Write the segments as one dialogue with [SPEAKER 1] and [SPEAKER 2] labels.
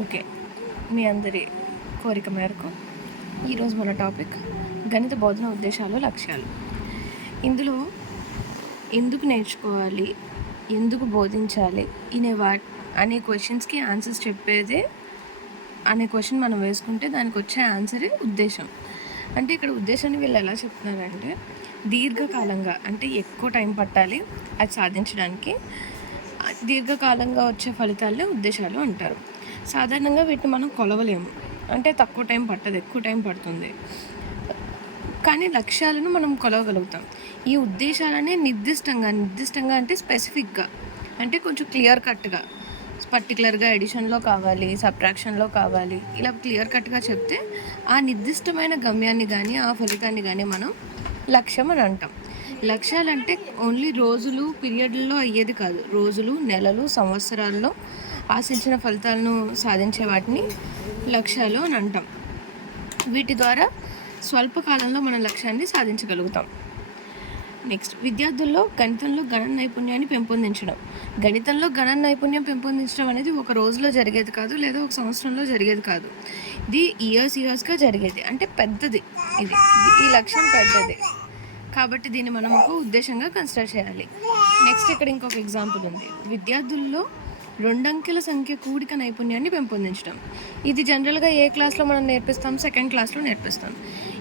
[SPEAKER 1] Okay. మీ అందరి కోరిక మేరకు ఈరోజు మన టాపిక్ గణిత బోధన ఉద్దేశాలు లక్ష్యాలు. ఇందులో ఎందుకు నేర్చుకోవాలి ఎందుకు బోధించాలి ఇనే వా అనే క్వశ్చన్స్కి ఆన్సర్స్ చెప్పేదే అనే క్వశ్చన్ మనం వేసుకుంటే దానికి వచ్చే ఆన్సరే ఉద్దేశం. అంటే ఇక్కడ ఉద్దేశాన్ని వీళ్ళు ఎలా చెప్తున్నారంటే దీర్ఘకాలంగా అంటే ఎక్కువ టైం పట్టాలి అది సాధించడానికి. దీర్ఘకాలంగా వచ్చే ఫలితాలనే ఉద్దేశాలు అంటారు. సాధారణంగా వీటిని మనం కొలవలేము. అంటే తక్కువ టైం పట్టదు ఎక్కువ టైం పడుతుంది. కానీ లక్ష్యాలను మనం కొలవగలుగుతాం. ఈ ఉద్దేశాలనే నిర్దిష్టంగా నిర్దిష్టంగా అంటే స్పెసిఫిక్గా అంటే కొంచెం క్లియర్ కట్గా. పర్టికులర్గా ఎడిషన్లో కావాలి సబ్ట్రాక్షన్లో కావాలి ఇలా క్లియర్ కట్గా చెప్తే ఆ నిర్దిష్టమైన గమ్యాన్ని కానీ ఆ ఫలితాన్ని కానీ మనం లక్ష్యం అని అంటాం. లక్ష్యాలు అంటే ఓన్లీ రోజులు పీరియడ్లలో అయ్యేది కాదు. రోజులు నెలలు సంవత్సరాల్లో ఆశించిన ఫలితాలను సాధించే వాటిని లక్ష్యాలు అని అంటాం. వీటి ద్వారా స్వల్పకాలంలో మన లక్ష్యాన్ని సాధించగలుగుతాం. నెక్స్ట్ విద్యార్థుల్లో గణితంలో గణన నైపుణ్యాన్ని పెంపొందించడం. గణితంలో గణన నైపుణ్యం పెంపొందించడం అనేది ఒక రోజులో జరిగేది కాదు లేదా ఒక సంవత్సరంలో జరిగేది కాదు. ఇది ఇయర్స్ ఇయర్స్గా జరిగేది. అంటే పెద్దది ఇది. ఈ లక్ష్యం పెద్దది. కాబట్టి దీన్ని మనం ఒక ఉద్దేశంగా కన్సిడర్ చేయాలి. నెక్స్ట్ ఇక్కడ ఇంకొక ఎగ్జాంపుల్ ఉంది. విద్యార్థుల్లో రెండంకెల సంఖ్య కూడిక నైపుణ్యాన్ని పెంపొందించడం. ఇది జనరల్గా ఏ క్లాస్లో మనం నేర్పిస్తాం? సెకండ్ క్లాస్లో నేర్పిస్తాం.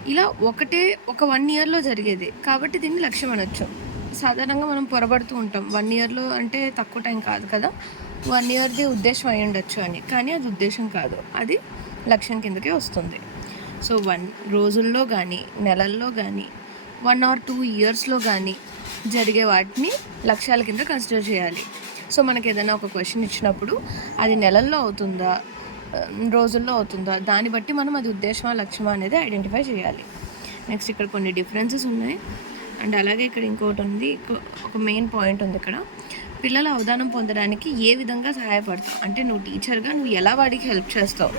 [SPEAKER 1] ఇలా ఒకటే ఒక వన్ ఇయర్లో జరిగేది. కాబట్టి దీన్ని లక్ష్యం అనొచ్చు. సాధారణంగా మనం పొరబడుతూ ఉంటాం. వన్ ఇయర్లో అంటే తక్కువ టైం కాదు కదా? వన్ ఇయర్ది ఉద్దేశం అయి ఉండొచ్చు అని. కానీ అది ఉద్దేశం కాదు. అది లక్ష్యం కిందకే వస్తుంది. సో వన్ రోజుల్లో కానీ నెలల్లో కానీ వన్ ఆర్ టూ ఇయర్స్లో కానీ జరిగే వాటిని లక్ష్యాల కింద కన్సిడర్ చేయాలి. సో మనకి ఏదైనా ఒక క్వశ్చన్ ఇచ్చినప్పుడు అది నెలల్లో అవుతుందా? రోజుల్లో అవుతుందా? దాన్ని బట్టి మనం అది ఉద్దేశమా లక్ష్యమా అనేది ఐడెంటిఫై చేయాలి. నెక్స్ట్ ఇక్కడ కొన్ని డిఫరెన్సెస్ ఉన్నాయి. అండ్ అలాగే ఇక్కడ ఇంకోటి ఉంది. ఒక మెయిన్ పాయింట్ ఉంది ఇక్కడ. పిల్లల అవధానం పొందడానికి ఏ విధంగా సహాయపడతావు? అంటే నువ్వు టీచర్గా నువ్వు ఎలా వాడికి హెల్ప్ చేస్తావు?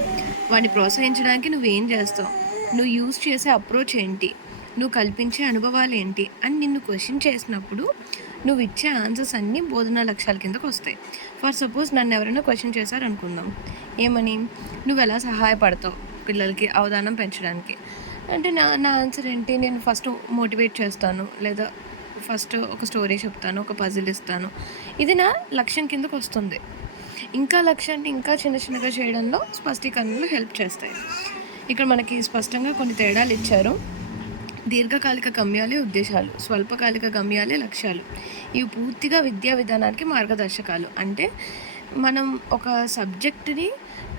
[SPEAKER 1] వాడిని ప్రోత్సహించడానికి నువ్వు ఏం చేస్తావు? నువ్వు యూజ్ చేసే అప్రోచ్ ఏంటి? నువ్వు కల్పించే అనుభవాలు ఏంటి? అని నిన్ను క్వశ్చన్ చేసినప్పుడు నువ్వు ఇచ్చే ఆన్సర్స్ అన్నీ బోధనా లక్ష్యాల కిందకు వస్తాయి. ఫర్ సపోజ్ నన్ను ఎవరైనా క్వశ్చన్ చేశారనుకుందాం. ఏమని? నువ్వు ఎలా సహాయపడతావు పిల్లలకి అవధానం పెంచడానికి? అంటే నా నా ఆన్సర్ ఏంటి? నేను ఫస్ట్ మోటివేట్ చేస్తాను. లేదా ఫస్ట్ ఒక స్టోరీ చెప్తాను ఒక పజిల్ ఇస్తాను. ఇది నా లక్ష్యం కిందకు వస్తుంది. ఇంకా లక్ష్యాన్ని ఇంకా చిన్న చిన్నగా చేయడంలో స్పష్టీకరణలు హెల్ప్ చేస్తాయి. ఇక్కడ మనకి స్పష్టంగా కొన్ని తేడాలు ఇచ్చారు. దీర్ఘకాలిక గమ్యాలే ఉద్దేశాలు స్వల్పకాలిక గమ్యాలే లక్ష్యాలు. ఇవి పూర్తిగా విద్యా విధానానికి మార్గదర్శకాలు. అంటే మనం ఒక సబ్జెక్టుని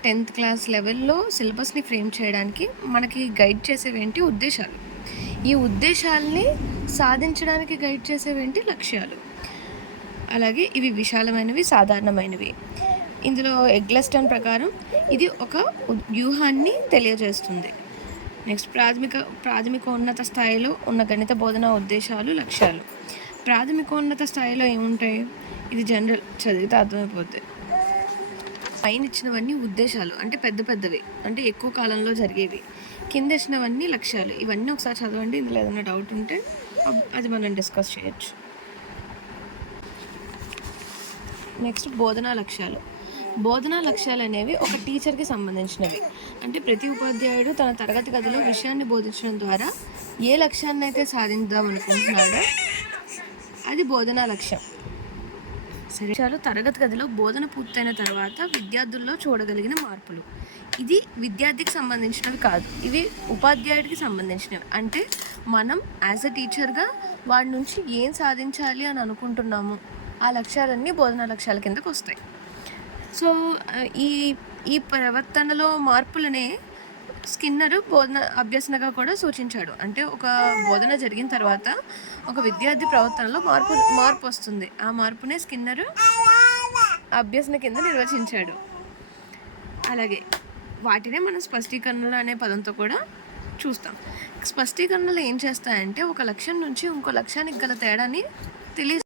[SPEAKER 1] టెన్త్ క్లాస్ లెవెల్లో సిలబస్ని ఫ్రేమ్ చేయడానికి మనకి గైడ్ చేసేవేంటి ఉద్దేశాలు. ఈ ఉద్దేశాలని సాధించడానికి గైడ్ చేసేవేంటి లక్ష్యాలు. అలాగే ఇవి విశాలమైనవి సాధారణమైనవి. ఇందులో ఎగ్లస్టన్ ప్రకారం ఇది ఒక వ్యూహాన్ని తెలియజేస్తుంది. నెక్స్ట్ ప్రాథమిక ప్రాథమికోన్నత స్థాయిలో ఉన్న గణిత బోధన ఉద్దేశాలు లక్ష్యాలు. ప్రాథమికోన్నత స్థాయిలో ఏముంటాయి? ఇది జనరల్ చదివితే అర్థమైపోతుంది పైన ఇచ్చినవన్నీ ఉద్దేశాలు అంటే పెద్ద పెద్దవి అంటే ఎక్కువ కాలంలో జరిగేవి. కింద ఇచ్చినవన్నీ లక్ష్యాలు. ఇవన్నీ ఒకసారి చదవండి ఇందులో ఏదైనా డౌట్ ఉంటే అది మనం డిస్కస్ చేయొచ్చు. నెక్స్ట్ బోధనా లక్ష్యాలు. బోధనా లక్ష్యాలు అనేవి ఒక టీచర్కి సంబంధించినవి. అంటే ప్రతి ఉపాధ్యాయుడు తన తరగతి గదిలో విషయాన్ని బోధించడం ద్వారా ఏ లక్ష్యాన్ని అయితే సాధిద్దాం అనుకుంటున్నాడో అది బోధనా లక్ష్యం. సరిచాలు తరగతి గదిలో బోధన పూర్తయిన తర్వాత విద్యార్థుల్లో చూడగలిగిన మార్పులు. ఇది విద్యార్థికి సంబంధించినవి కాదు ఇవి ఉపాధ్యాయుడికి సంబంధించినవి. అంటే మనం యాజ్ అ టీచర్గా వాడి నుంచి ఏం సాధించాలి అని అనుకుంటున్నాము ఆ లక్ష్యాలన్నీ బోధనా లక్ష్యాల కిందకు వస్తాయి. సో ఈ ఈ ప్రవర్తనలో మార్పులనే స్కిన్నర్ బోధన అభ్యసనగా కూడా సూచించాడు. అంటే ఒక బోధన జరిగిన తర్వాత ఒక విద్యార్థి ప్రవర్తనలో మార్పు మార్పు వస్తుంది. ఆ మార్పునే స్కిన్నర్ అభ్యసన కింద నిర్వచించాడు. అలాగే వాటినే మనం స్పష్టీకరణలు అనే పదంతో కూడా చూస్తాం. స్పష్టీకరణలు ఏం చేస్తాయంటే ఒక లక్ష్యం నుంచి ఇంకో లక్ష్యానికి గల తేడాని తెలియ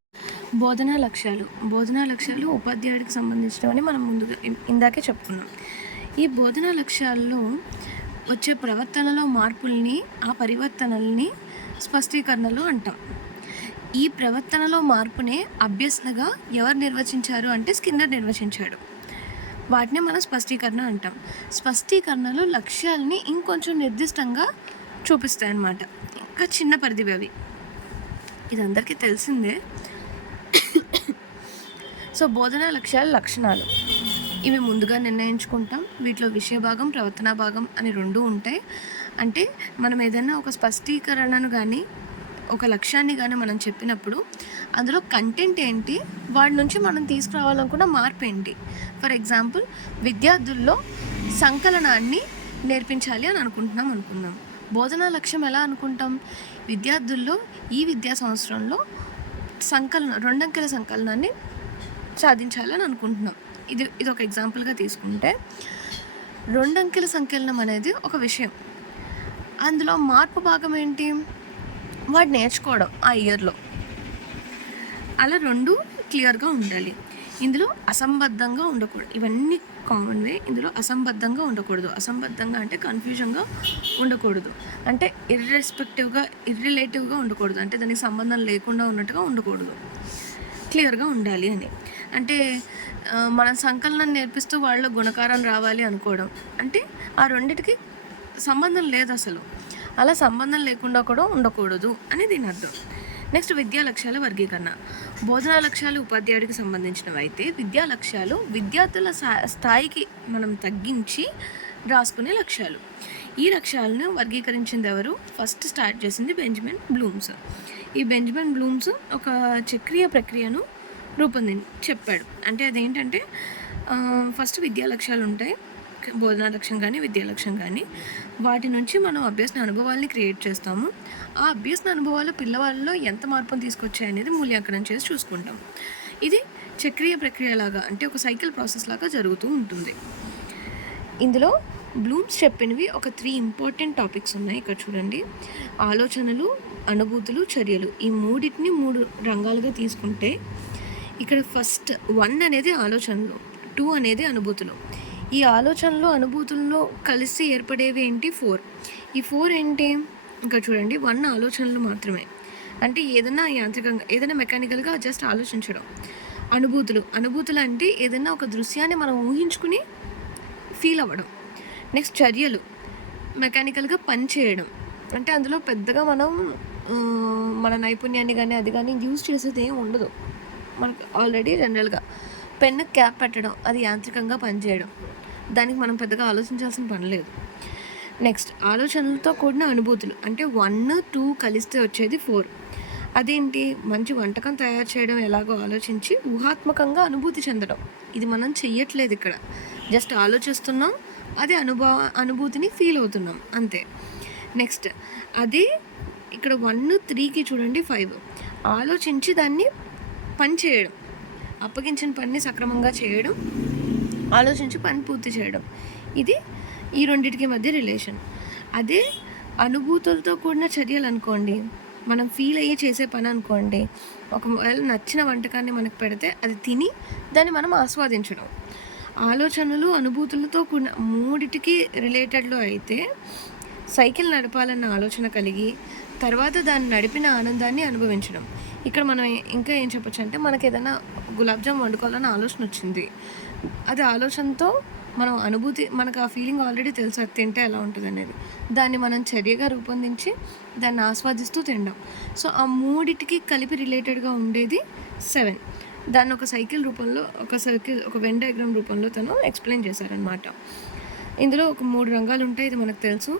[SPEAKER 1] బోధనా లక్ష్యాలు. బోధనా లక్ష్యాలు ఉపాధ్యాయుడికి సంబంధించినవని మనం ముందుగా ఇందాకే చెప్పుకున్నాం. ఈ బోధనా లక్ష్యాల్లో వచ్చే ప్రవర్తనలో మార్పుల్ని ఆ పరివర్తనల్ని స్పష్టీకరణలు అంటాం. ఈ ప్రవర్తనలో మార్పునే అభ్యసనగా ఎవరు నిర్వచించారు అంటే స్కిన్నర్ నిర్వచించాడు. వాటిని మనం స్పష్టీకరణ అంటాం. స్పష్టీకరణలు లక్ష్యాలని ఇంకొంచెం నిర్దిష్టంగా చూపిస్తాయి అన్నమాట ఇంకా చిన్న పరిధివి అవి. ఇది అందరికీ తెలిసిందే. సో బోధనా లక్ష్యాల లక్షణాలు. ఇవి ముందుగా నిర్ణయించుకుంటాం. వీటిలో విషయ భాగం ప్రవర్తన భాగం అని రెండు ఉంటాయి. అంటే మనం ఏదైనా ఒక స్పష్టీకరణను కానీ ఒక లక్ష్యాన్ని కానీ మనం చెప్పినప్పుడు అందులో కంటెంట్ ఏంటి వాడి నుంచి మనం తీసుకురావాలనుకున్న మార్పు ఏంటి? ఫర్ ఎగ్జాంపుల్ విద్యార్థుల్లో సంకలనాన్ని నేర్పించాలి అని అనుకుంటున్నాం అనుకుందాం. బోధనా లక్ష్యం ఎలా అనుకుంటాం? విద్యార్థుల్లో ఈ విద్యా సంవత్సరంలో సంకలనం రెండంకెల సంకలనాన్ని సాధించాలని అనుకుంటున్నాం ఇది ఇది ఒక ఎగ్జాంపుల్గా తీసుకుంటే రెండు అంకెల సంకలనం అనేది ఒక విషయం. అందులో మార్పు భాగం ఏంటి? వాడు నేర్చుకోవడం ఆ ఇయర్లో అలా రెండు క్లియర్గా ఉండాలి. ఇందులో అసంబద్ధంగా ఉండకూడదు. ఇవన్నీ కామన్వే ఇందులో అసంబద్ధంగా ఉండకూడదు. అసంబద్ధంగా అంటే కన్ఫ్యూజన్గా ఉండకూడదు. అంటే ఇర్రెస్పెక్టివ్గా ఇర్రిలేటివ్గా ఉండకూడదు. అంటే దానికి సంబంధం లేకుండా ఉన్నట్టుగా ఉండకూడదు. క్లియర్గా ఉండాలి అని. అంటే మన సంకలనం నేర్పిస్తూ వాళ్ళ గుణకారం రావాలి అనుకోవడం. అంటే ఆ రెండిటికి సంబంధం లేదు అసలు. అలా సంబంధం లేకుండా కూడా ఉండకూడదు అని దీని అర్థం. నెక్స్ట్ విద్యా లక్ష్యాల వర్గీకరణ. బోధనా లక్ష్యాలు ఉపాధ్యాయుడికి సంబంధించినవి అయితే విద్యా లక్ష్యాలు విద్యార్థుల స్థాయికి మనం తగ్గించి రాసుకునే లక్ష్యాలు. ఈ లక్ష్యాలను వర్గీకరించింది ఎవరు? ఫస్ట్ స్టార్ట్ చేసింది బెంజమిన్ బ్లూమ్స్. ఈ బెంజమిన్ బ్లూమ్స్ ఒక చక్రీయ ప్రక్రియను రూపొంది చెప్పాడు. అంటే అదేంటంటే ఫస్ట్ విద్యా లక్ష్యాలు ఉంటాయి. బోధనా లక్ష్యం కానీ విద్యా లక్ష్యం కానీ వాటి నుంచి మనం అభ్యసన అనుభవాల్ని క్రియేట్ చేస్తాము. ఆ అభ్యసన అనుభవాలు పిల్లవాళ్ళలో ఎంత మార్పును తీసుకొచ్చాయనేది మూల్యాంకనం చేసి చూసుకుంటాం. ఇది చక్రీయ ప్రక్రియ లాగా అంటే ఒక సైకిల్ ప్రాసెస్ లాగా జరుగుతూ ఉంటుంది. ఇందులో బ్లూమ్స్ చెప్పినవి ఒక త్రీ ఇంపార్టెంట్ టాపిక్స్ ఉన్నాయి. ఇక్కడ చూడండి. ఆలోచనలు అనుభూతులు చర్యలు. ఈ మూడింటిని మూడు రంగాలుగా తీసుకుంటే ఇక్కడ ఫస్ట్ వన్ అనేది ఆలోచనలు టూ అనేది అనుభూతులు. ఈ ఆలోచనలు అనుభూతుల్లో కలిసి ఏర్పడేవి ఏంటి? ఫోర్. ఈ ఫోర్ ఏంటి? ఇంకా చూడండి వన్ ఆలోచనలు మాత్రమే. అంటే ఏదైనా యాంత్రికంగా ఏదైనా మెకానికల్గా జస్ట్ ఆలోచించడం. అనుభూతులు. అనుభూతులు అంటే ఏదైనా ఒక దృశ్యాన్ని మనం ఊహించుకుని ఫీల్ అవ్వడం. నెక్స్ట్ చర్యలు. మెకానికల్గా పని చేయడం. అంటే అందులో పెద్దగా మనం మన నైపుణ్యాన్ని కానీ అది కానీ యూజ్ చేసేది ఏమి ఉండదు. మనకు ఆల్రెడీ జనరల్గా పెన్ను క్యాప్ పెట్టడం అది యాంత్రికంగా పనిచేయడం. దానికి మనం పెద్దగా ఆలోచించాల్సిన పని లేదు. నెక్స్ట్ ఆలోచనలతో కూడిన అనుభూతులు. అంటే వన్ టూ కలిస్తే వచ్చేది ఫోర్ అదేంటి? మంచి వంటకం తయారు చేయడం ఎలాగో ఆలోచించి ఊహాత్మకంగా అనుభూతి చెందడం. ఇది మనం చెయ్యట్లేదు ఇక్కడ. జస్ట్ ఆలోచిస్తున్నాం అదే అనుభవ అనుభూతిని ఫీల్ అవుతున్నాం. అంతే. నెక్స్ట్ అదే ఇక్కడ వన్ త్రీకి చూడండి ఫైవ్ ఆలోచించి దాన్ని పని చేయడం. అప్పగించిన పనిని సక్రమంగా చేయడం. ఆలోచించి పని పూర్తి చేయడం. ఇది ఈ రెండింటికి మధ్య రిలేషన్ అదే అనుభూతులతో కూడిన చర్యలు అనుకోండి. మనం ఫీల్ అయ్యి చేసే పని అనుకోండి. ఒకవేళ నచ్చిన వంటకాన్ని మనకు పెడితే అది తిని దాన్ని మనం ఆస్వాదించడం. ఆలోచనలు అనుభూతులతో కూడిన మూడిటికి రిలేటెడ్లో అయితే సైకిల్ నడపాలన్న ఆలోచన కలిగి తర్వాత దాన్ని నడిపిన ఆనందాన్ని అనుభవించడం. ఇక్కడ మనం ఇంకా ఏం చెప్పొచ్చు అంటే మనకి ఏదైనా గులాబ్ జామ్ వండుకోవాలన్న ఆలోచన వచ్చింది. అది ఆలోచనతో మనం అనుభూతి మనకు ఆ ఫీలింగ్ ఆల్రెడీ తెలుసు అది తింటే ఎలా ఉంటుంది అనేది. దాన్ని మనం చర్యగా రూపొందించి దాన్ని ఆస్వాదిస్తూ తినడం. సో ఆ మూడిటికి కలిపి రిలేటెడ్గా ఉండేది సెవెన్ దాన్ని ఒక సైకిల్ రూపంలో ఒక సైకిల్ ఒక వెన్ డయాగ్రామ్ రూపంలో తను ఎక్స్ప్లెయిన్ చేశారనమాట ఇందులో ఒక మూడు రంగాలు ఉంటాయి ఇది మనకు తెలుసు.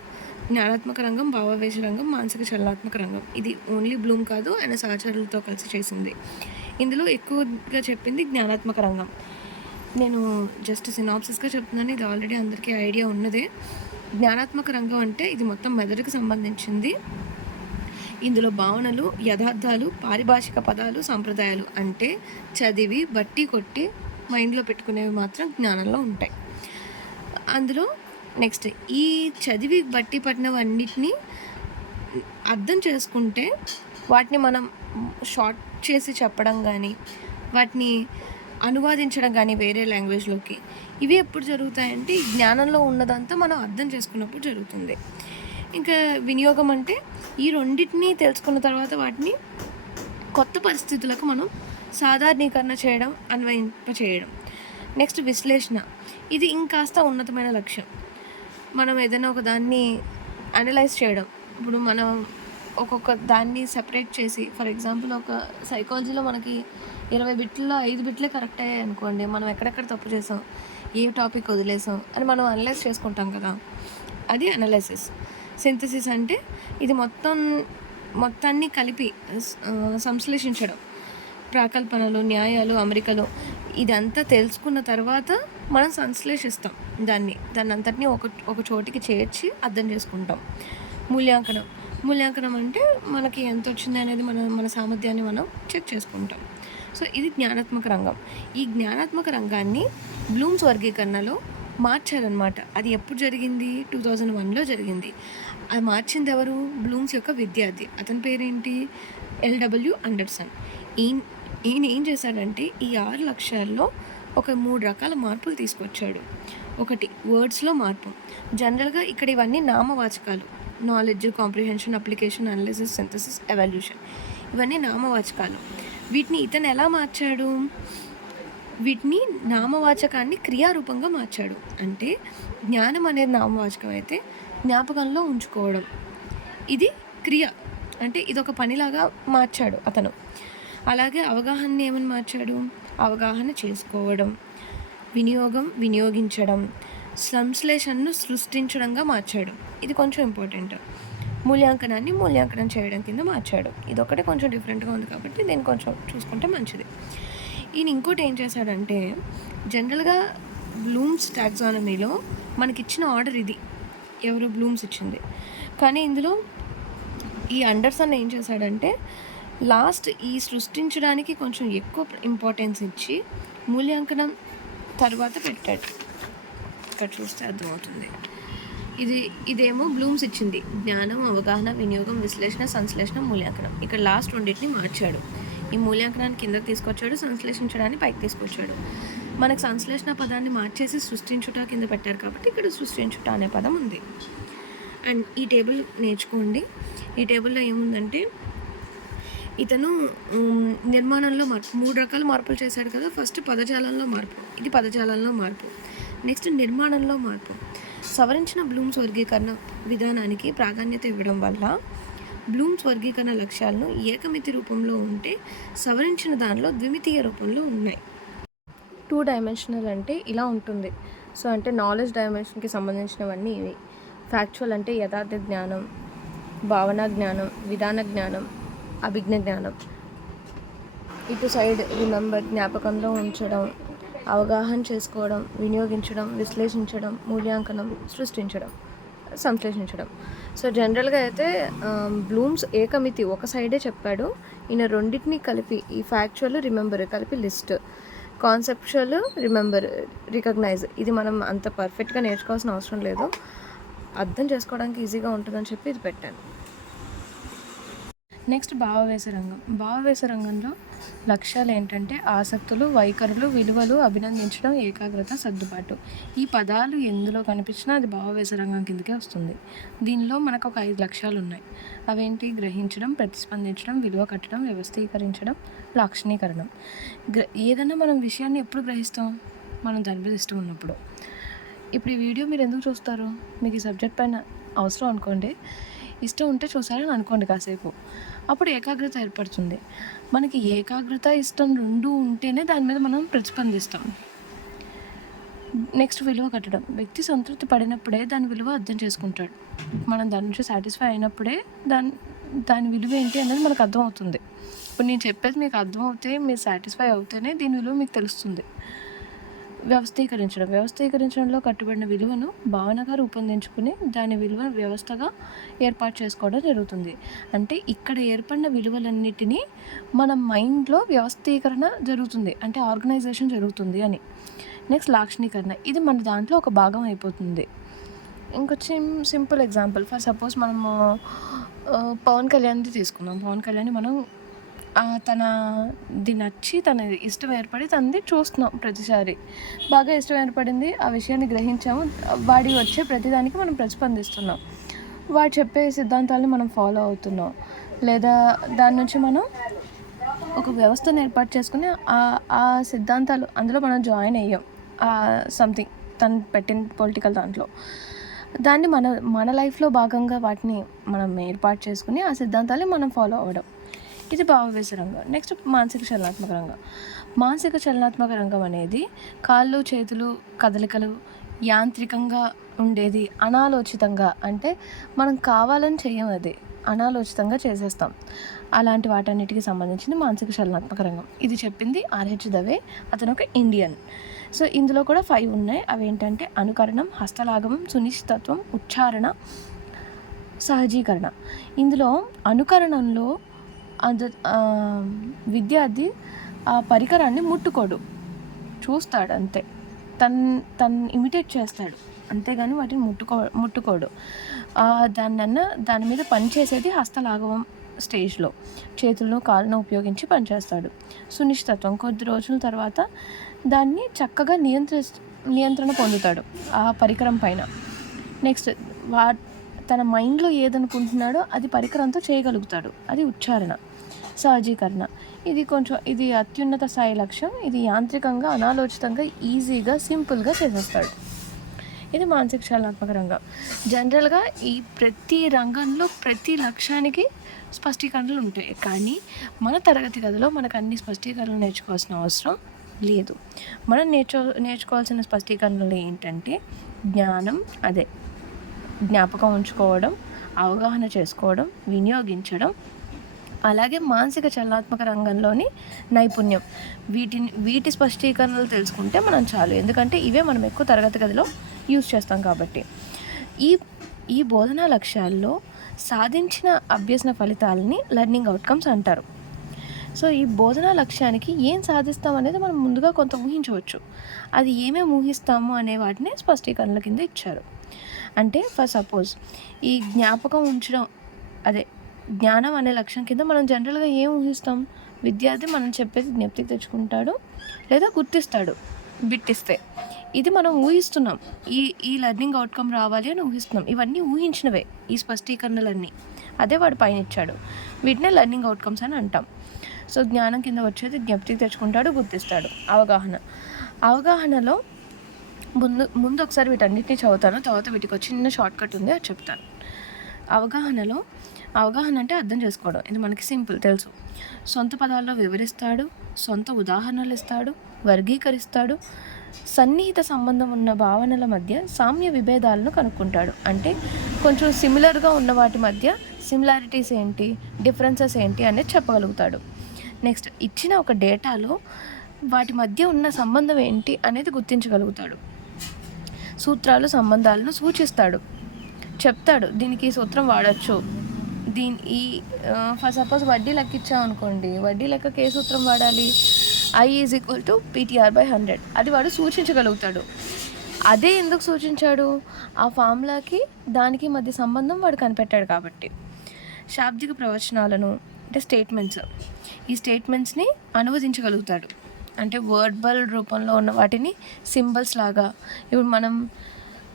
[SPEAKER 1] జ్ఞానాత్మక రంగం భావావేశ రంగం మానసిక చలనాత్మక రంగం. ఇది ఓన్లీ బ్లూమ్ కాదు ఆయన సహచరులతో కలిసి చేసింది. ఇందులో ఎక్కువగా చెప్పింది జ్ఞానాత్మక రంగం. నేను జస్ట్ సినాప్సిస్గా చెప్తున్నాను ఇది ఆల్రెడీ అందరికీ ఐడియా ఉన్నదే. జ్ఞానాత్మక రంగం అంటే ఇది మొత్తం మెదడుకు సంబంధించింది. ఇందులో భావనలు యథార్థాలు పారిభాషిక పదాలు సాంప్రదాయాలు అంటే చదివి బట్టి కొట్టి మైండ్లో పెట్టుకునేవి మాత్రం జ్ఞానంలో ఉంటాయి. అందులో నెక్స్ట్ ఈ చదివి బట్టి పట్టినవన్నిటిని అర్థం చేసుకుంటే వాటిని మనం షార్ట్ చేసి చెప్పడం కానీ వాటిని అనువాదించడం కానీ వేరే లాంగ్వేజ్లోకి ఇవి ఎప్పుడు జరుగుతాయంటే జ్ఞానంలో ఉన్నదంతా మనం అర్థం చేసుకున్నప్పుడు జరుగుతుంది. ఇంకా వినియోగం అంటే ఈ రెండింటిని తెలుసుకున్న తర్వాత వాటిని కొత్త పరిస్థితులకు మనం సాధారణీకరణ చేయడం అన్వయింప చేయడం. నెక్స్ట్ విశ్లేషణ. ఇది ఇంకాస్త ఉన్నతమైన లక్ష్యం. మనం ఏదైనా ఒక దాన్ని అనలైజ్ చేయడం. ఇప్పుడు మనం ఒక్కొక్క దాన్ని సెపరేట్ చేసి ఫర్ ఎగ్జాంపుల్ ఒక సైకాలజీలో మనకి ఇరవై బిట్లలో ఐదు బిట్లే కరెక్ట్ అయ్యాయి అనుకోండి. మనం ఎక్కడెక్కడ తప్పు చేసాం ఏ టాపిక్ వదిలేసాం అని మనం అనలైజ్ చేసుకుంటాం కదా. అది అనలైసిస్ సింథసిస్ అంటే ఇది మొత్తం మొత్తాన్ని కలిపి సంశ్లేషించడం. ప్రాకల్పనలు న్యాయాలు అమెరికలు ఇదంతా తెలుసుకున్న తర్వాత మనం సంశ్లేషిస్తాం దాన్ని. దాన్ని అంతటినీ ఒక ఒక చోటికి చేర్చి అర్థం చేసుకుంటాం. మూల్యాంకనం. మూల్యాంకనం అంటే మనకి ఎంత వచ్చింది అనేది మన మన సామర్థ్యాన్ని మనం చెక్ చేసుకుంటాం. సో ఇది జ్ఞానాత్మక రంగం. ఈ జ్ఞానాత్మక రంగాన్ని బ్లూమ్స్ వర్గీకరణలో మార్చారనమాట అది ఎప్పుడు జరిగింది? టూ థౌజండ్ వన్లో జరిగింది. అది మార్చింది ఎవరు? బ్లూమ్స్ యొక్క విద్యార్థి. అతని పేరేంటి? LW Anderson. ఈ ఈయన ఏం చేశాడంటే ఈ ఆరు లక్ష్యాల్లో ఒక మూడు రకాల మార్పులు తీసుకొచ్చాడు. ఒకటి వర్డ్స్లో మార్పు. జనరల్గా ఇక్కడ ఇవన్నీ నామవాచకాలు. Knowledge comprehension application analysis synthesis evolution. ఇవన్నీ నామవాచకాలు. వీటిని ఇతను ఎలా మార్చాడు? వీటిని నామవాచకాన్ని క్రియారూపంగా మార్చాడు. అంటే జ్ఞానం అనేది నామవాచకం అయితే జ్ఞాపకంలో ఉంచుకోవడం. ఇది క్రియ. అంటే ఇదొక పనిలాగా మార్చాడు అతను. అలాగే అవగాహన ఏమని మార్చాడు? అవగాహన చేసుకోవడం వినియోగం వినియోగించడం సంశ్లేషణను సృష్టించడంగా మార్చాడు. ఇది కొంచెం ఇంపార్టెంట్ మూల్యాంకనాన్ని మూల్యాంకనం చేయడం కింద మార్చాడు. ఇది ఒకటే కొంచెం డిఫరెంట్గా ఉంది కాబట్టి దీన్ని కొంచెం చూసుకుంటే మంచిది. ఈయన ఇంకోటి ఏం చేశాడంటే జనరల్గా బ్లూమ్స్ టాక్సానమీలో మనకిచ్చిన ఆర్డర్ ఇది. ఎవరు బ్లూమ్స్ ఇచ్చింది? కానీ ఇందులో ఈ అండర్సన్ ఏం చేశాడంటే లాస్ట్ ఈ సృష్టించడానికి కొంచెం ఎక్కువ ఇంపార్టెన్స్ ఇచ్చి మూల్యాంకనం తర్వాత పెట్టాడు. ఇక్కడ చూస్తే అర్థమవుతుంది. ఇది ఇదేమో బ్లూమ్స్ ఇచ్చింది. జ్ఞానం అవగాహన వినియోగం విశ్లేషణ సంశ్లేషణ మూల్యాంకనం. ఇక్కడ లాస్ట్ రెండింటిని మార్చాడు. ఈ మూల్యాంకనాన్ని కిందకి తీసుకొచ్చాడు సంశ్లేషించడాన్ని పైకి తీసుకొచ్చాడు. మనకు సంశ్లేషణ పదాన్ని మార్చేసి సృష్టించుట కింద పెట్టారు కాబట్టి ఇక్కడ సృష్టించుట అనే పదం ఉంది. అండ్ ఈ టేబుల్ నేర్చుకోండి. ఈ టేబుల్లో ఏముందంటే ఇతను నిర్మాణంలో మార్పు మూడు రకాల మార్పులు చేశాడు కదా. ఫస్ట్ పదజాలంలో మార్పు. ఇది పదజాలంలో మార్పు. నెక్స్ట్ నిర్మాణంలో మార్పు. సవరించిన బ్లూమ్స్ వర్గీకరణ విధానానికి ప్రాధాన్యత ఇవ్వడం వల్ల బ్లూమ్స్ వర్గీకరణ లక్ష్యాలను ఏకమితి రూపంలో ఉంటే సవరించిన దానిలో ద్విమితీయ రూపంలో ఉన్నాయి. టూ డైమెన్షనల్ అంటే ఇలా ఉంటుంది. సో అంటే నాలెడ్జ్ డైమెన్షన్కి సంబంధించినవన్నీ ఇవి. ఫ్యాక్చువల్ అంటే యథార్థ జ్ఞానం భావన జ్ఞానం విధాన జ్ఞానం అభిజ్ఞ జ్ఞానం. ఇటు సైడ్ రిమెంబర్ జ్ఞాపకంలో ఉంచడం అవగాహన చేసుకోవడం వినియోగించడం విశ్లేషించడం మూల్యాంకనం సృష్టించడం సంశ్లేషించడం. సో జనరల్గా అయితే um, బ్లూమ్స్ ఏకమితి ఒక సైడే చెప్పాడు. ఈయన రెండింటిని కలిపి ఈ ఫ్యాక్చువల్ రిమెంబర్ కలిపి లిస్ట్ కాన్సెప్చువల్ రిమెంబర్ రికగ్నైజ్ ఇది మనం అంత పర్ఫెక్ట్గా నేర్చుకోవాల్సిన అవసరం లేదు. అర్థం చేసుకోవడానికి ఈజీగా ఉంటుందని చెప్పి ఇది పెట్టాను. నెక్స్ట్ భావవేశ రంగం. భావవేశ రంగంలో లక్ష్యాలు ఏంటంటే ఆసక్తులు వైఖరులు విలువలు అభినందించడం ఏకాగ్రత సర్దుబాటు. ఈ పదాలు ఎందులో కనిపించినా అది భావవేశ రంగం కిందకే వస్తుంది. దీనిలో మనకు ఒక ఐదు లక్ష్యాలు ఉన్నాయి. అవేంటి? గ్రహించడం ప్రతిస్పందించడం విలువ కట్టడం వ్యవస్థీకరించడం లాక్షణీకరణం. గ్ర ఏదైనా మనం విషయాన్ని ఎప్పుడు గ్రహిస్తాం? మనం దాని మీద ఇష్టం ఉన్నప్పుడు. ఇప్పుడు ఈ వీడియో మీరు ఎందుకు చూస్తారు? మీకు ఈ సబ్జెక్ట్ పైన అవసరం అనుకోండి. ఇష్టం ఉంటే చూసారని అనుకోండి కాసేపు. అప్పుడు ఏకాగ్రత ఏర్పడుతుంది. మనకి ఏకాగ్రత ఇష్టం రెండు ఉంటేనే దాని మీద మనం ప్రతిస్పందిస్తాం. నెక్స్ట్ విలువ కట్టడం. వ్యక్తి సంతృప్తి పడినప్పుడే దాని విలువ అర్థం చేసుకుంటాడు. మనం దాని నుంచి సాటిస్ఫై అయినప్పుడే దాని దాని విలువ ఏంటి అనేది మనకు అర్థమవుతుంది. ఇప్పుడు నేను చెప్పేది మీకు అర్థమవుతే మీరు సాటిస్ఫై అవుతేనే దీని విలువ మీకు తెలుస్తుంది. వ్యవస్థీకరించడం. వ్యవస్థీకరించడంలో కట్టుబడిన విలువను భావనగా రూపొందించుకుని దాని విలువ వ్యవస్థగా ఏర్పాటు చేసుకోవడం జరుగుతుంది. అంటే ఇక్కడ ఏర్పడిన విలువలన్నిటినీ మన మైండ్లో వ్యవస్థీకరణ జరుగుతుంది. అంటే ఆర్గనైజేషన్ జరుగుతుంది అని. నెక్స్ట్ లాక్షణీకరణ. ఇది మన దాంట్లో ఒక భాగం అయిపోతుంది. ఇంకొచ్చి సింపుల్ ఎగ్జాంపుల్. ఫర్ సపోజ్ మనము పవన్ కళ్యాణ్ది తీసుకుందాం. పవన్ కళ్యాణ్ మనం తనది నచ్చి తన ఇష్టం ఏర్పడి తనది చూస్తున్నాం ప్రతిసారి. బాగా ఇష్టం ఏర్పడింది ఆ విషయాన్ని గ్రహించాము. వాడి వచ్చే ప్రతిదానికి మనం ప్రతిస్పందిస్తున్నాం. వాడు చెప్పే సిద్ధాంతాలను మనం ఫాలో అవుతున్నాం. లేదా దాని నుంచి మనం ఒక వ్యవస్థను ఏర్పాటు చేసుకుని ఆ ఆ సిద్ధాంతాలు అందులో మనం జాయిన్ అయ్యాం. సంథింగ్ తను పెట్టిన పొలిటికల్ దాంట్లో. దాన్ని మన మన లైఫ్లో భాగంగా వాటిని మనం ఏర్పాటు చేసుకుని ఆ సిద్ధాంతాలు మనం ఫాలో అవ్వడం ఇది భావవేశ రంగం నెక్స్ట్ మానసిక చలనాత్మక రంగం మానసిక చలనాత్మక రంగం అనేది కాళ్ళు చేతులు కదలికలు యాంత్రికంగా ఉండేది అనాలోచితంగా. అంటే మనం కావాలని చేయం అది అనాలోచితంగా చేసేస్తాం. అలాంటి వాటన్నిటికి సంబంధించింది మానసిక చలనాత్మక రంగం ఇది చెప్పింది ఆర్హెచ్ దవే అతను ఒక ఇండియన్. సో ఇందులో కూడా ఫైవ్ ఉన్నాయి. అవి ఏంటంటే అనుకరణం హస్తలాగమం సునిశ్చితత్వం ఉచ్చారణ సహజీకరణ. ఇందులో అనుకరణంలో విద్యార్థి ఆ పరికరాన్ని ముట్టుకోడు. చూస్తాడు అంతే తన్ తను ఇమిటేట్ చేస్తాడు. అంతేగాని వాటిని ముట్టుకో ముట్టుకోడు. ఆ, దాని మీద పనిచేసేది హస్తలాఘవం స్టేజ్లో. చేతులను కాళ్ళను ఉపయోగించి పనిచేస్తాడు సునిశ్చితత్వం కొద్ది రోజుల తర్వాత దాన్ని చక్కగా నియంత్రి నియంత్రణ పొందుతాడు ఆ పరికరం పైన. నెక్స్ట్ వా తన మైండ్లో ఏదనుకుంటున్నాడో అది పరికరంతో చేయగలుగుతాడు. అది ఉచ్చారణ సహజీకరణ ఇది కొంచెం ఇది అత్యున్నత స్థాయి లక్ష్యం. ఇది యాంత్రికంగా అనాలోచితంగా ఈజీగా సింపుల్గా చేసేస్తాడు. ఇది మానసిక చలనాత్మక రంగం. జనరల్గా ఈ ప్రతి రంగంలో ప్రతి లక్ష్యానికి స్పష్టీకరణలు ఉంటాయి. కానీ మన తరగతి గదిలో మనకు అన్ని స్పష్టీకరణలు నేర్చుకోవాల్సిన అవసరం లేదు. మనం నేర్చు నేర్చుకోవాల్సిన స్పష్టీకరణలు ఏంటంటే జ్ఞానం అదే జ్ఞాపకం ఉంచుకోవడం అవగాహన చేసుకోవడం వినియోగించడం అలాగే మానసిక చలనాత్మక రంగంలోని నైపుణ్యం. వీటిని వీటి స్పష్టీకరణలు తెలుసుకుంటే మనం చాలు. ఎందుకంటే ఇవే మనం ఎక్కువ తరగతి గదిలో యూజ్ చేస్తాం కాబట్టి. ఈ ఈ బోధనా లక్ష్యాల్లో సాధించిన అభ్యసన ఫలితాలని లెర్నింగ్ అవుట్కమ్స్ అంటారు. సో ఈ బోధనా లక్ష్యానికి ఏం సాధిస్తాం అనేది మనం ముందుగా కొంత ఊహించవచ్చు. అది ఏమేమి ఊహిస్తాము అనే వాటిని స్పష్టీకరణల కింద ఇచ్చారు. అంటే ఫర్ సపోజ్ ఈ జ్ఞాపకం ఉంచడం అదే జ్ఞానం అనే లక్ష్యం కింద మనం జనరల్గా ఏం ఊహిస్తాం? విద్యార్థి మనం చెప్పేది జ్ఞప్తికి తెచ్చుకుంటాడు లేదా గుర్తిస్తాడు బిట్టిస్తే ఇది మనం ఊహిస్తున్నాం. ఈ ఈ లెర్నింగ్ అవుట్కమ్ రావాలి అని ఊహిస్తున్నాం. ఇవన్నీ ఊహించినవే ఈ స్పష్టీకరణలన్నీ. అదే వాడు పైన ఇచ్చాడు వీటినే లెర్నింగ్ అవుట్కమ్స్ అని అంటాం. సో జ్ఞానం కింద వచ్చేది జ్ఞప్తికి తెచ్చుకుంటాడు గుర్తిస్తాడు. అవగాహన. అవగాహనలో ముందు ముందు ఒకసారి వీటన్నిటిని చదువుతాను. తర్వాత వీటికి చిన్న షార్ట్ కట్ ఉంది అది చెప్తాను. అవగాహనలో అవగాహన అంటే అర్థం చేసుకోవడం. ఇది మనకి సింపుల్ తెలుసు. సొంత పదాల్లో వివరిస్తాడు సొంత ఉదాహరణలు ఇస్తాడు వర్గీకరిస్తాడు సన్నిహిత సంబంధం ఉన్న భావనల మధ్య సామ్య విభేదాలను కనుక్కుంటాడు. అంటే కొంచెం సిమిలర్గా ఉన్న వాటి మధ్య సిమిలారిటీస్ ఏంటి డిఫరెన్సెస్ ఏంటి అనేది చెప్పగలుగుతాడు. నెక్స్ట్ ఇచ్చిన ఒక డేటాలో వాటి మధ్య ఉన్న సంబంధం ఏంటి అనేది గుర్తించగలుగుతాడు. సూత్రాలు సంబంధాలను సూచిస్తాడు. చెప్తాడు దీనికి ఈ సూత్రం వాడచ్చు. దీని ఈ ఫర్ సపోజ్ వడ్డీ లెక్క ఇచ్చాం అనుకోండి. వడ్డీ లెక్కకి ఏ సూత్రం వాడాలి? I is equal to PTR by hundred అది వాడు సూచించగలుగుతాడు. అదే ఎందుకు సూచించాడు? ఆ ఫార్ములాకి దానికి మధ్య సంబంధం వాడు కనిపెట్టాడు కాబట్టి. శాబ్దిక ప్రవచనాలను అంటే స్టేట్మెంట్స్ ఈ స్టేట్మెంట్స్ని అనువదించగలుగుతాడు. అంటే వర్బల్ రూపంలో ఉన్న వాటిని సింబల్స్ లాగా. ఇప్పుడు మనం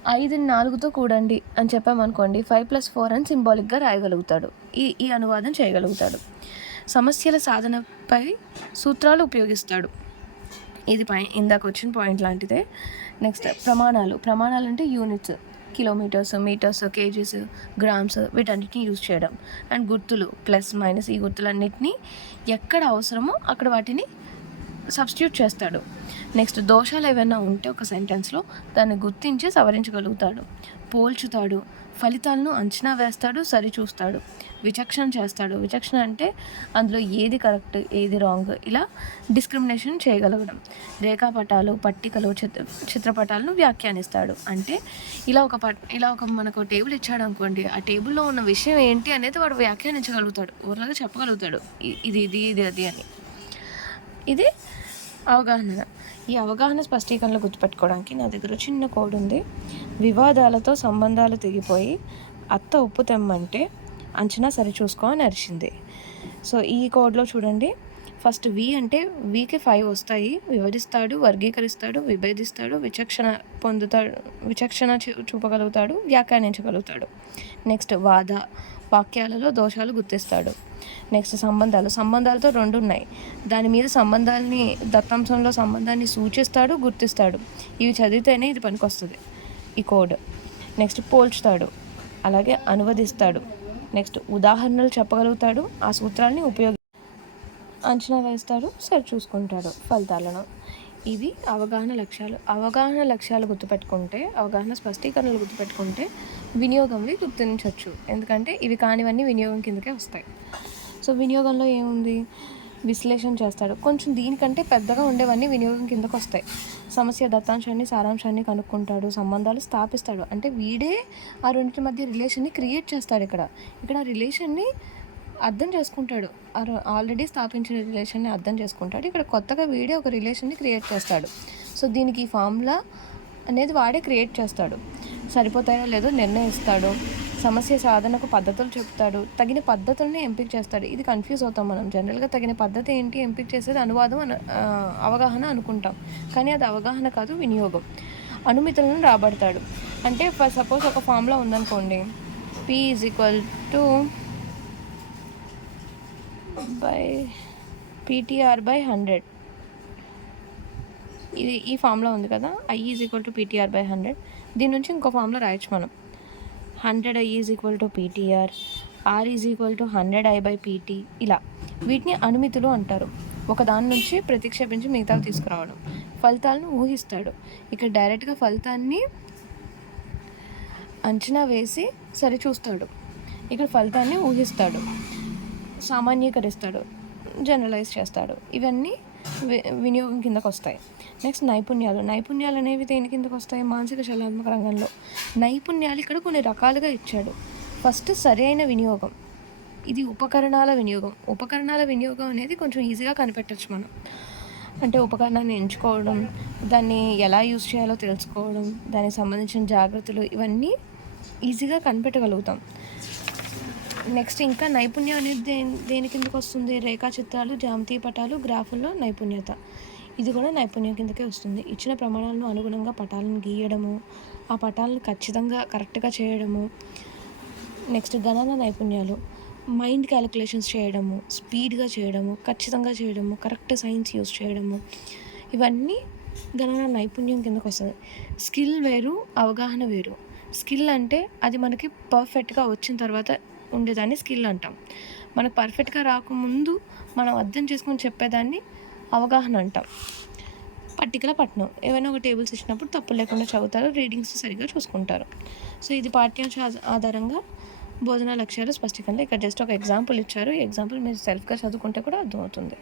[SPEAKER 1] ఐదు నాలుగుతో కూడండి అని చెప్పామనుకోండి ఫైవ్ ప్లస్ ఫోర్ అని సింబాలిక్గా రాయగలుగుతాడు. ఈ ఈ అనువాదం చేయగలుగుతాడు. సమస్యల సాధనపై సూత్రాలు ఉపయోగిస్తాడు. ఇది పై ఇందాక వచ్చిన పాయింట్ లాంటిదే. నెక్స్ట్ ప్రమాణాలు. ప్రమాణాలు అంటే units kilometers meters kgs grams వీటన్నిటిని యూజ్ చేయడం. అండ్ గుర్తులు ప్లస్ మైనస్ ఈ గుర్తులన్నిటినీ ఎక్కడ అవసరమో అక్కడ వాటిని సబ్స్టిట్యూట్ చేస్తాడు. నెక్స్ట్ దోషాలు ఏవైనా ఉంటే ఒక సెంటెన్స్లో దాన్ని గుర్తించి సవరించగలుగుతాడు. పోల్చుతాడు. ఫలితాలను అంచనా వేస్తాడు సరిచూస్తాడు. విచక్షణ చేస్తాడు. విచక్షణ అంటే అందులో ఏది కరెక్ట్ ఏది రాంగ్ ఇలా డిస్క్రిమినేషన్ చేయగలగడం. రేఖాపటాలు పట్టికలు చిత్ర చిత్రపటాలను వ్యాఖ్యానిస్తాడు. అంటే ఇలా ఒక పట్ ఇలా ఒక మనకు టేబుల్ ఇచ్చాడు అనుకోండి ఆ టేబుల్లో ఉన్న విషయం ఏంటి అనేది వాడు వ్యాఖ్యానించగలుగుతాడు. ఓవర్లాగా చెప్పగలుగుతాడు. ఇది ఇది ఇది అది అని. ఇది అవగాహన. ఈ అవగాహన స్పష్టీకరణలు గుర్తుపెట్టుకోవడానికి నా దగ్గర చిన్న కోడ్ ఉంది. వివాదాలతో సంబంధాలు తెగిపోయి అత్త ఉప్పు తెమ్మంటే అంచనా సరిచూసుకో అని అరిచింది. సో ఈ కోడ్లో చూడండి. ఫస్ట్ వి అంటే వికి ఫైవ్ వస్తాయి. వివరిస్తాడు వర్గీకరిస్తాడు విభేదిస్తాడు విచక్షణ పొందుతాడు విచక్షణ చూ- చూపగలుగుతాడు వ్యాఖ్యానించగలుగుతాడు. నెక్స్ట్ వాద. వాక్యాలలో దోషాలు గుర్తిస్తాడు. నెక్స్ట్ సంబంధాలు. సంబంధాలతో రెండు ఉన్నాయి. దాని మీద సంబంధాలని దత్తాంశంలో సంబంధాన్ని సూచిస్తాడు గుర్తిస్తాడు. ఇవి చదివితేనే ఇది పనికొస్తుంది. ఈ కోడ్. నెక్స్ట్ పోల్చుతాడు. అలాగే అనువదిస్తాడు. నెక్స్ట్ ఉదాహరణలు చెప్పగలుగుతాడు. ఆ సూత్రాలని ఉపయోగి అంచనా వేస్తాడు. సరి చూసుకుంటాడు. ఫలితాలను. ఇవి అవగాహన లక్ష్యాలు. అవగాహన లక్ష్యాలు గుర్తుపెట్టుకుంటే అవగాహన స్పష్టీకరణలు గుర్తుపెట్టుకుంటే వినియోగంవి గుర్తించవచ్చు ఎందుకంటే ఇవి కానివన్నీ వినియోగం కిందకే వస్తాయి. సో వినియోగంలో ఏముంది? విశ్లేషణ చేస్తాడు. కొంచెం దీనికంటే పెద్దగా ఉండేవన్నీ వినియోగం కిందకు వస్తాయి. సమస్య దత్తాంశాన్ని సారాంశాన్ని కనుక్కుంటాడు. సంబంధాలు స్థాపిస్తాడు. అంటే వీడే ఆ రెండింటి మధ్య రిలేషన్ని క్రియేట్ చేస్తాడు ఇక్కడ. ఇక్కడ ఆ రిలేషన్ని అర్థం చేసుకుంటాడు. ఆల్రెడీ స్థాపించిన రిలేషన్ని అర్థం చేసుకుంటాడు. ఇక్కడ కొత్తగా వీడే ఒక రిలేషన్ని క్రియేట్ చేస్తాడు. సో దీనికి ఈ ఫార్ములా అనేది వాడే క్రియేట్ చేస్తాడు. సరిపోతాయో లేదో నిర్ణయిస్తాడు. సమస్య సాధనకు పద్ధతులు చెప్తాడు. తగిన పద్ధతుల్ని ఎంపిక చేస్తాడు. ఇది కన్ఫ్యూజ్ అవుతాం మనం. జనరల్గా తగిన పద్ధతి ఏంటి? ఎంపిక చేసేది అనువాదం అను అవగాహన అనుకుంటాం. కానీ అది అవగాహన కాదు వినియోగం. అనుమితులను రాబడతాడు. అంటే ఫర్ సపోజ్ ఒక ఫామ్లో ఉందనుకోండి. P is equal to by PTR by hundred ఇది ఈ ఫామ్లో ఉంది కదా? I is equal to PTR by hundred దీని నుంచి ఇంకో ఫామ్లో రాయొచ్చు మనం. Hundred I is equal to PTR R is equal to hundred I by PT ఇలా. వీటిని అనుమితులు అంటారు. ఒక దాని నుంచి ప్రతిక్షేపించి మిగతాలు తీసుకురావడం. ఫలితాలను ఊహిస్తాడు. ఇక్కడ డైరెక్ట్గా ఫలితాన్ని అంచనా వేసి సరిచూస్తాడు ఇక్కడ ఫలితాన్ని ఊహిస్తాడు. సామాన్యీకరిస్తాడు. జనరలైజ్ చేస్తాడు. ఇవన్నీ వినియోగం కిందకు వస్తాయి నెక్స్ట్ నైపుణ్యాలు. నైపుణ్యాలు అనేవి దేని కిందకు వస్తాయి? మానసిక శలాత్మక రంగంలో. నైపుణ్యాలు ఇక్కడ కొన్ని రకాలుగా ఇచ్చాడు. ఫస్ట్ సరైన వినియోగం. ఇది ఉపకరణాల వినియోగం. ఉపకరణాల వినియోగం అనేది కొంచెం ఈజీగా కనిపెట్టచ్చు మనం. అంటే ఉపకరణాన్ని ఎంచుకోవడం దాన్ని ఎలా యూజ్ చేయాలో తెలుసుకోవడం దానికి సంబంధించిన జాగ్రత్తలు ఇవన్నీ ఈజీగా కనిపెట్టగలుగుతాం. నెక్స్ట్ ఇంకా నైపుణ్యం అనేది దేని దేని కిందకు వస్తుంది? రేఖాచిత్రాలు జామతీయ పటాలు గ్రాఫుల్లో నైపుణ్యత. ఇది కూడా నైపుణ్యం కిందకే వస్తుంది. ఇచ్చిన ప్రమాణాలను అనుగుణంగా పటాలను గీయడము ఆ పటాలను ఖచ్చితంగా కరెక్ట్గా చేయడము నెక్స్ట్ గణన నైపుణ్యాలు మైండ్ క్యాలిక్యులేషన్స్ చేయడము స్పీడ్గా చేయడము ఖచ్చితంగా చేయడము కరెక్ట్ సైన్స్ యూస్ చేయడము ఇవన్నీ గణన నైపుణ్యం కిందకు వస్తుంది. స్కిల్ వేరు అవగాహన వేరు. స్కిల్ అంటే అది మనకి పర్ఫెక్ట్గా వచ్చిన తర్వాత ఉండేదాన్ని స్కిల్ అంటాం. మనకు పర్ఫెక్ట్గా రాకముందు మనం అర్థం చేసుకొని చెప్పేదాన్ని అవగాహన అంటాం. పట్టికల పట్టణం ఏమైనా ఒక టేబుల్స్ ఇచ్చినప్పుడు తప్పు లేకుండా చదువుతారు రీడింగ్స్ సరిగ్గా చూసుకుంటారు. సో ఇది పాఠ్యాంశ ఆధారంగా బోధనా లక్ష్యాలు స్పష్టీకరణలు ఇక్కడ జస్ట్ ఒక ఎగ్జాంపుల్ ఇచ్చారు. ఈ ఎగ్జాంపుల్ మీరు సెల్ఫ్గా చదువుకుంటే కూడా అర్థమవుతుంది.